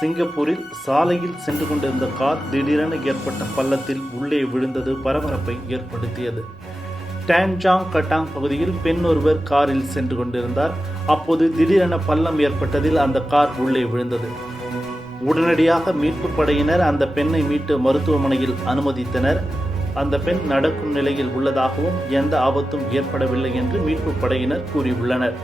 சிங்கப்பூரில் சாலையில் சென்று கொண்டிருந்த கார் திடீரென ஏற்பட்ட பள்ளத்தில் உள்ளே விழுந்தது பரபரப்பை ஏற்படுத்தியது. டான்ஜாங் கட்டாங் பகுதியில் பெண் ஒருவர் காரில் சென்று கொண்டிருந்தார். அப்போது திடீரென பள்ளம் ஏற்பட்டதில் அந்த கார் உள்ளே விழுந்தது. உடனடியாக மீட்பு படையினர் அந்த பெண்ணை மீட்டு மருத்துவமனையில் அனுமதித்தனர். அந்த பெண் நடக்கும் நிலையில் உள்ளதாகவும் எந்த ஆபத்தும் ஏற்படவில்லை என்று மீட்பு படையினர் கூறியுள்ளனர்.